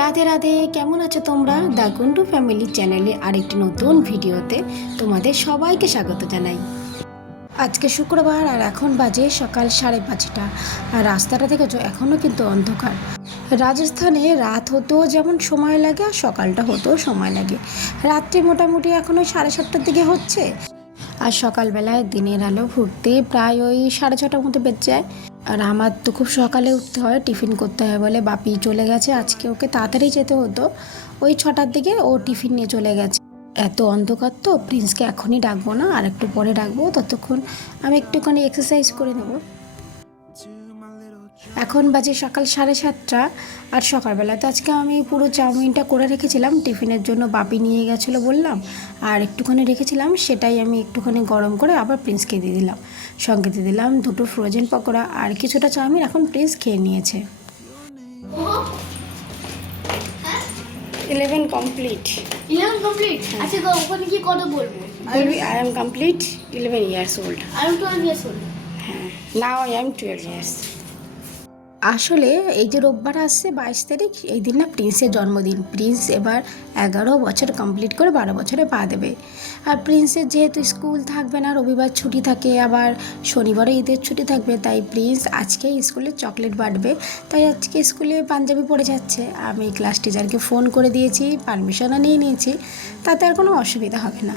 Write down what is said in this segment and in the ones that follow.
রাধে রাধে, কেমন আছো তোমরা? দ্য গুন্ডু ফ্যামিলি চ্যানেলে আরেকটি নতুন ভিডিওতে তোমাদের সবাইকে স্বাগত জানাই। আজকে শুক্রবার আর এখন বাজে সকাল 5:30। আর রাস্তাটা দেখেছো এখনও কিন্তু অন্ধকার। রাজস্থানে রাত হতেও যেমন সময় লাগে আর সকালটা হতেও সময় লাগে। রাত্রি মোটামুটি এখনও 7:30টার দিকে হচ্ছে, আর সকালবেলায় দিনের আলো ফুটতে প্রায় ওই 6:30টার মতো বেজে যায়। আর আমার তো খুব সকালে উঠতে হয়, টিফিন করতে হয় বলে বাপি চলে গেছে। আজকে ওকে তাড়াতাড়ি যেতে হতো, ওই 6টার দিকে ও টিফিন নিয়ে চলে গেছে। এত অন্ধকার তো প্রিন্সকে এখনই ডাকবো না, আর একটু পরে ডাকবো। ততক্ষণ আমি একটুখানি এক্সারসাইজ করে নেবো। এখন বাজে সকাল 7:30। আর সকালবেলা তো আজকে আমি পুরো চাউমিনটা করে রেখেছিলাম টিফিনের জন্য, বাপি নিয়ে গেছিলো বললাম, আর একটুখানি রেখেছিলাম, সেটাই আমি একটুখানি গরম করে আবার প্রিন্সকে দিয়ে দিলাম। সঙ্গে দিয়ে দিলাম 2টো ফ্রোজেন পকোড়া আর কিছুটা চাউমিন। এখন প্রিন্স খেয়ে নিয়েছে। 11 কমপ্লিট। 11 কমপ্লিট। আচ্ছা তো ওখানে কি কত বলবো? বলবি I am complete 11 years old। I am 12 years old। হ্যাঁ, নাও আই এম 12 years। আসলে এই যে রোববার আসছে 22 তারিখ, এই দিন না প্রিন্সের জন্মদিন। প্রিন্স এবার 11 বছর কমপ্লিট করে 12 বছরে পা দেবে। আর প্রিন্সের যেহেতু স্কুল থাকবে না, রবিবার ছুটি থাকে, আবার শনিবারও ঈদের ছুটি থাকবে, তাই প্রিন্স আজকে স্কুলে চকলেট বাঁটবে। তাই আজকে স্কুলে পাঞ্জাবি পরে যাচ্ছে। আমি ক্লাস টিচারকে ফোন করে দিয়েছি, পারমিশনও নিয়ে নিয়েছি, তাতে আর কোনো অসুবিধা হবে না।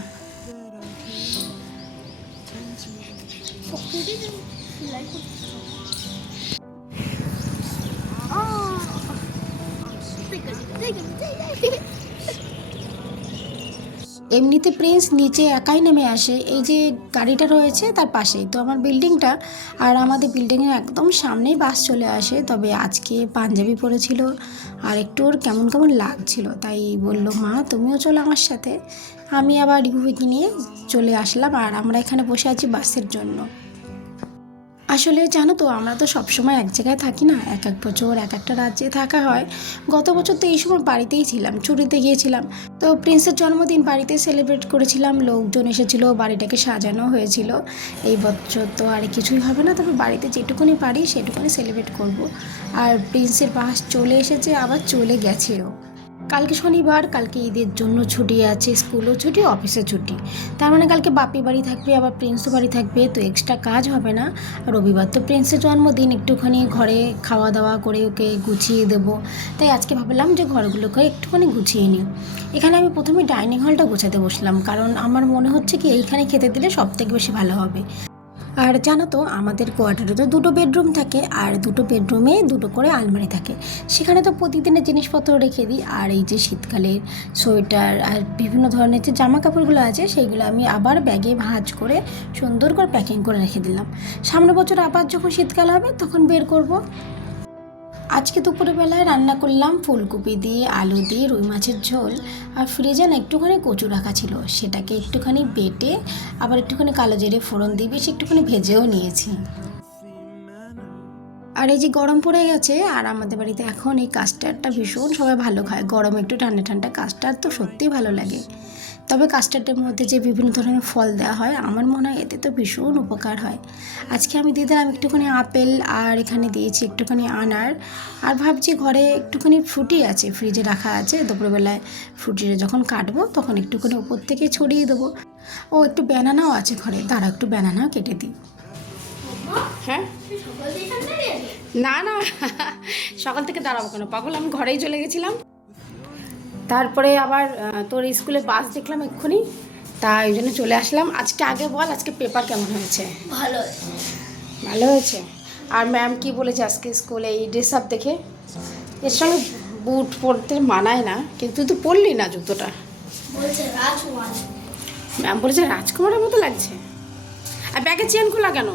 এমনিতে প্রিন্স নিচে একাই নেমে আসে, এই যে গাড়িটা রয়েছে তার পাশেই তো আমার বিল্ডিংটা, আর আমাদের বিল্ডিংয়ের একদম সামনেই বাস চলে আসে। তবে আজকে পাঞ্জাবি পরেছিল আর একটু ওর কেমন কেমন লাগছিল, তাই বলল মা তুমিও চলো আমার সাথে। আমি আবার রিভুকে নিয়ে চলে আসলাম, আর আমরা এখানে বসে আছি বাসের জন্য। আসলে জানো তো, আমরা তো সবসময় এক জায়গায় থাকি না, এক এক বছর এক একটা রাজ্যে থাকা হয়। গত বছর তো এই সময় বাড়িতেই ছিলাম, ছুটিতে গিয়েছিলাম। তো প্রিন্সের জন্মদিন বাড়িতে সেলিব্রেট করেছিলাম, লোকজন এসেছিলো, বাড়িটাকে সাজানো হয়েছিল। এই বছর তো আর কিছুই হবে না, তবে বাড়িতে যেটুকুনি পারি সেটুকুনি সেলিব্রেট করব। আর প্রিন্সের বাস চলে এসেছে, আবার চলে গেছেও। কালকে শনিবার, কালকে ঈদের জন্য ছুটি আছে, স্কুলও ছুটি, অফিসে ছুটি। তার মানে কালকে বাপি বাড়ি থাকবে, আবার প্রিন্সও বাড়ি থাকবে, তো এক্সট্রা কাজ হবে না। রবিবার তো প্রিন্সের জন্মদিন, একটুখানি ঘরে খাওয়া দাওয়া করে ওকে গুছিয়ে দেবো। তাই আজকে ভাবলাম যে ঘরগুলোকে একটুখানি গুছিয়ে নিই। এখানে আমি প্রথমে ডাইনিং হলটা গোছাতে বসলাম, কারণ আমার মনে হচ্ছে কি এইখানে খেতে দিলে সবথেকে বেশি ভালো হবে। আর জানো তো, আমাদের কোয়ার্টারে তো 2টো বেডরুম থাকে, আর 2টো বেডরুমে 2টো করে আলমারি থাকে। সেখানে তো প্রতিদিনের জিনিসপত্র রেখে দিই। আর এই যে শীতকালের সোয়েটার আর বিভিন্ন ধরনের যে জামা কাপড়গুলো আছে, সেইগুলো আমি আবার ব্যাগে ভাঁজ করে সুন্দর করে প্যাকিং করে রেখে দিলাম। সামনের বছর আবার যখন শীতকাল হবে তখন বের করব। আজকে দুপুরবেলায় রান্না করলাম ফুলকপি দিয়ে, আলু দিয়ে রুই মাছের ঝোল। আর ফ্রিজে না একটুখানি কচু রাখা ছিল, সেটাকে একটুখানি বেটে আবার একটুখানি কালো জিরে ফোড়ন দিয়ে বেশি একটুখানি ভেজেও নিয়েছি। আর এই যে গরম পড়ে গেছে, আর আমাদের বাড়িতে এখন এই কাস্টার্ডটা ভীষণ সবাই ভালো খায়। গরমে একটু ঠান্ডা ঠান্ডা কাস্টার্ড তো সত্যিই ভালো লাগে। তবে কাস্টার্ডের মধ্যে যে বিভিন্ন ধরনের ফল দেওয়া হয়, আমার মনে হয় এতে তো ভীষণ উপকার হয়। আজকে আমি দিয়ে দিলাম একটুখানি আপেল, আর এখানে দিয়েছি একটুখানি আনার। আর ভাবছি ঘরে একটুখানি ফ্রুটি আছে, ফ্রিজে রাখা আছে, দুপুরবেলায় ফ্রুটিটা যখন কাটবো তখন একটুখানি উপর থেকে ছড়িয়ে দেবো। ও একটু ব্যানানাও আছে ঘরে, তারা একটু ব্যানানাও কেটে দিই। হ্যাঁ, না না, সকাল থেকে দাঁড়াবো কেন পাগল, আমি ঘরেই চলে গেছিলাম। তারপরে আবার তোর স্কুলে বাস দেখলাম এক্ষুনি, তাই ওই জন্য চলে আসলাম। আজকে আগে বল, আজকে পেপার কেমন হয়েছে? ভালো। ভালো হয়েছে। আর ম্যাম কি বলেছে আজকে স্কুলে এই ড্রেস আপ দেখে? এর সঙ্গে বুট পরতে মানায় না, কিন্তু তুই তো পরলি না জুতোটা। বলছে রাজকুমার। ম্যাম বলেছে রাজকুমারের মতো লাগছে। আর ব্যাগে চেন খোলা কেন?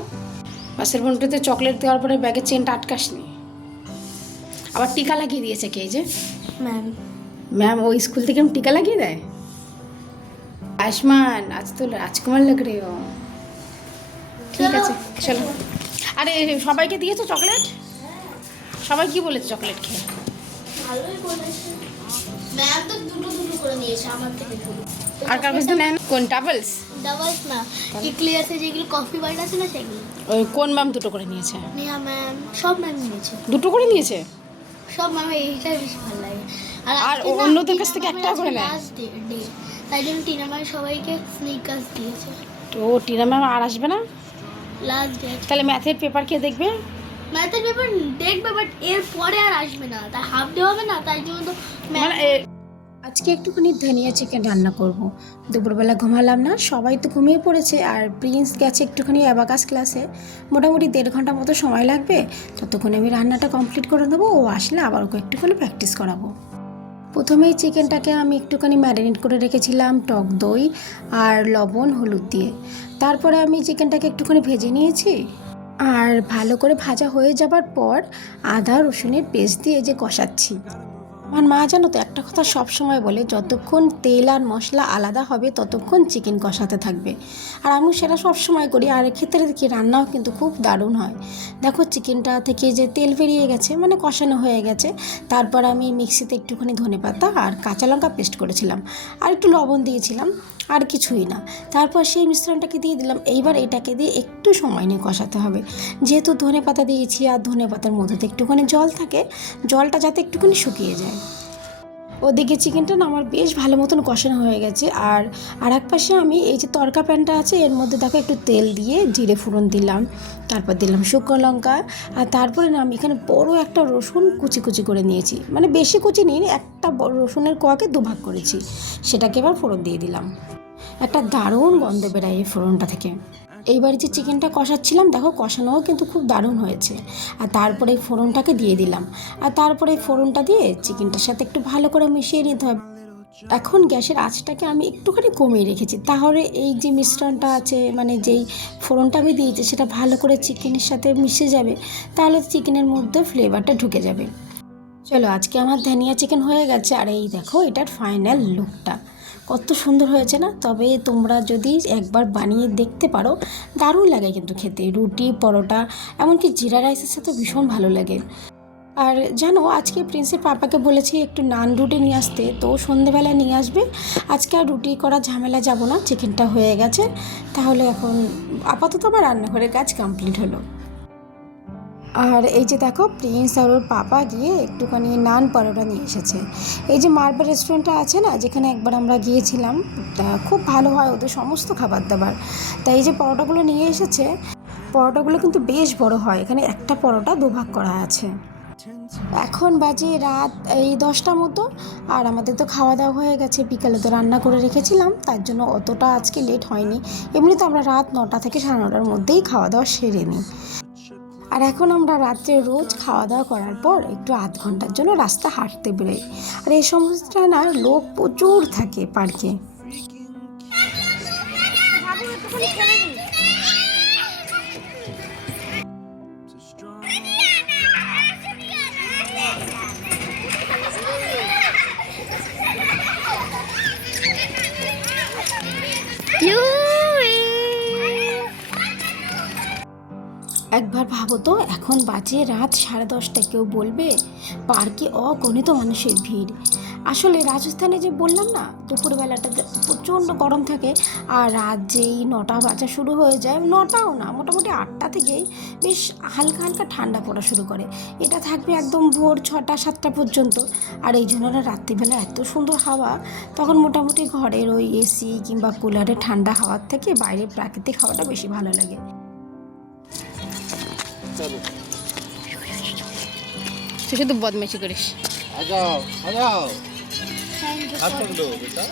বাসের বন্ধুতে চকলেট দেওয়ার পরে ব্যাগের চেনটা আটকাসনি? আবার টিকা লাগিয়ে দিয়েছে কে? যে ম্যাম। ম্যাম ওই স্কুল থেকে টিকা লাগিয়ে দেয়। আয়ুষ্মান আজ তো রাজকুমার লাগ রে ও। ঠিক আছে চলো। আরে সবাইকে দিয়েছো চকলেট? সবাই কি বলেছে চকলেট খেয়ে? ভালোই বলেছে ম্যাম, তো দুটো দুটো করে নিয়েছে আমার থেকে শুরু। আর কার কাছে নেন? কোন ডাবলস? ডাবলস না, কি ক্লিয়ারসে যেগুলো কফি বাইট আছে না সেগুলো। ওই কোন ম্যাম দুটো করে নিয়েছে? নেহা ম্যাম, সব ম্যাম নিয়েছে। দুটো করে নিয়েছে? সব ম্যাম, এইটাই বেশি ভালো লাগে। আর আজকে না অন্যদের কাছ থেকে টিনা একটা করে নেয়। লাস্ট ডে তাই জন্য টিনা ম্যাম সবাইকে স্নিকার্স দিয়েছে। তো টিনা ম্যাম আর আসবে না? লাস্ট ডে তাহলে ম্যাথের পেপার কে দেখবে? ম্যাথের পেপার দেখবে, বাট এর পরে আর আসবে না, তাই হাফ ডে হবে না, তাই জন্য তো মানে আজকে একটুখানি ধনিয়া চিকেন রান্না করব। দুপুরবেলা ঘুমালাম না, সবাই তো ঘুমিয়ে পড়েছে, আর প্রিন্স গেছে একটুখানি অ্যাবাকাস ক্লাসে। মোটামুটি 1.5 ঘন্টা মতো সময় লাগবে, ততক্ষণে আমি রান্নাটা কমপ্লিট করে দেবো। ও আসলে আবার ওকে একটুখানি প্র্যাকটিস করাবো। প্রথমেই চিকেনটাকে আমি একটুখানি ম্যারিনেট করে রেখেছিলাম টক দই আর লবণ হলুদ দিয়ে। তারপরে আমি চিকেনটাকে একটুখানি ভেজে নিয়েছি, আর ভালো করে ভাজা হয়ে যাবার পর আদা রসুনের পেস্ট দিয়ে যে কষাচ্ছি। আমার মা জানো তো একটা কথা সব সময় বলে, যতক্ষণ তেল আর মশলা আলাদা হবে ততক্ষণ চিকেন কষাতে থাকবে। আর আমি সেটা সব সময় করি, আর এক্ষেত্রে দেখি রান্নাও কিন্তু খুব দারুণ হয়। দেখো চিকেনটা থেকে যে তেল বেরিয়ে গেছে, মানে কষানো হয়ে গেছে। তারপর আমি মিক্সিতে একটুখানি ধনেপাতা আর কাঁচা লঙ্কা পেস্ট করেছিলাম, আর একটু লবণ দিয়েছিলাম, আর কিছুই না। তারপর সেই মিশ্রণটাকে দিয়ে দিলাম। এইবার এটাকে দিয়ে একটু সময় নিয়ে কষাতে হবে, যেহেতু ধনেপাতা দিয়েছি, আর ধনেপাতার মধ্যে তো একটুখানি জল থাকে, জলটা যাতে একটুখানি শুকিয়ে যায়। ওদিকে চিকেনটা না আমার বেশ ভালো মতন কষানো হয়ে গেছে। আর এক পাশে আমি এই যে তড়কা প্যানটা আছে, এর মধ্যে দেখো একটু তেল দিয়ে জিরে ফোড়ন দিলাম, তারপর দিলাম শুকনো লঙ্কা, আর তারপরে না আমি এখানে বড় একটা রসুন কুচি কুচি করে নিয়েছি, মানে বেশি কুচি নিই, একটা বড় রসুনের কোয়াকে দুভাগ করেছি, সেটাকে এবার ফোড়ন দিয়ে দিলাম। একটা দারুণ গন্ধ বেরায় এই ফোড়নটা থেকে। এইবার যে চিকেনটা কষাচ্ছিলাম, দেখো কষানোও কিন্তু খুব দারুণ হয়েছে। আর তারপরে এই ফোড়নটাকে দিয়ে দিলাম, আর তারপরে এই ফোড়নটা দিয়ে চিকেনটার সাথে একটু ভালো করে মিশিয়ে নিতে হবে। এখন গ্যাসের আঁচটাকে আমি একটুখানি কমিয়ে রেখেছি, তাহলে এই যে মিশ্রণটা আছে, মানে যেই ফোড়নটা আমি দিয়েছি, সেটা ভালো করে চিকেনের সাথে মিশে যাবে, তাহলে চিকেনের মধ্যে ফ্লেভারটা ঢুকে যাবে। চলো, আজকে আমার ধনিয়া চিকেন হয়ে গেছে, আর এই দেখো এটার ফাইনাল লুকটা কত সুন্দর হয়েছে না? তবে তোমরা যদি একবার বানিয়ে দেখতে পারো, দারুণ লাগে কিন্তু খেতে, রুটি পরোটা এমনকি জিরা রাইসের সাথে ভীষণ ভালো লাগে। আর জানো, আজকে প্রিন্সের পাপাকে বলেছি একটু নান রুটি নিয়ে আসতে, তো সন্ধেবেলায় নিয়ে আসবে। আজকে আর রুটি করার ঝামেলা যাব না, চিকেনটা হয়ে গেছে। তাহলে এখন আপাতত আমার রান্নাঘরের কাজ কমপ্লিট হলো। আর এই যে দেখো প্রিন্স আর ওর পাপা গিয়ে একটুখানি নান পরোটা নিয়ে এসেছে। এই যে মার্বেল রেস্টুরেন্টটা আছে না, যেখানে একবার আমরা গিয়েছিলাম, তা খুব ভালো হয় ওদের সমস্ত খাবার দাবার। তাই এই যে পরোটাগুলো নিয়ে এসেছে, পরোটাগুলো কিন্তু বেশ বড় হয়, এখানে একটা পরোটা দুভাগ করা আছে। এখন বাজে রাত এই 10টা মতো, আর আমাদের তো খাওয়া দাওয়া হয়ে গেছে, বিকালে তো রান্না করে রেখেছিলাম, তার জন্য অতটা আজকে লেট হয়নি। এমনি তো আমরা রাত 9টা থেকে 9:30টার মধ্যেই খাওয়া দাওয়া সেরে নিই। আর এখন আমরা রাত্রে রোজ খাওয়া দাওয়া করার পর একটু আধ ঘন্টার জন্য রাস্তা হাঁটতে বেরোই। আর এই সমস্ত না লোক প্রচুর থাকে পার্কে। একবার ভাবো তো, এখন বাজে রাত 10:30, কেউ বলবে পার্কে অগণিত মানুষের ভিড়। আসলে রাজস্থানে যে বললাম না, দুপুরবেলাটা প্রচণ্ড গরম থাকে, আর রাত যেই 9টা বাজা শুরু হয়ে যায়, 9টাও না, মোটামুটি 8টা থেকেই বেশ হালকা হালকা ঠান্ডা পড়া শুরু করে। এটা থাকবে একদম ভোর 6টা 7টা পর্যন্ত। আর এই জন্য রাত্রিবেলা এত সুন্দর হাওয়া, তখন মোটামুটি ঘরের ওই এসি কিংবা কুলারে ঠান্ডা হাওয়ার থেকে বাইরের প্রাকৃতিক হাওয়াটা বেশি ভালো লাগে। তুই শুধু বদমাইশি করিস। आ जाओ आ जाओ हाथ पकड़ो बेटा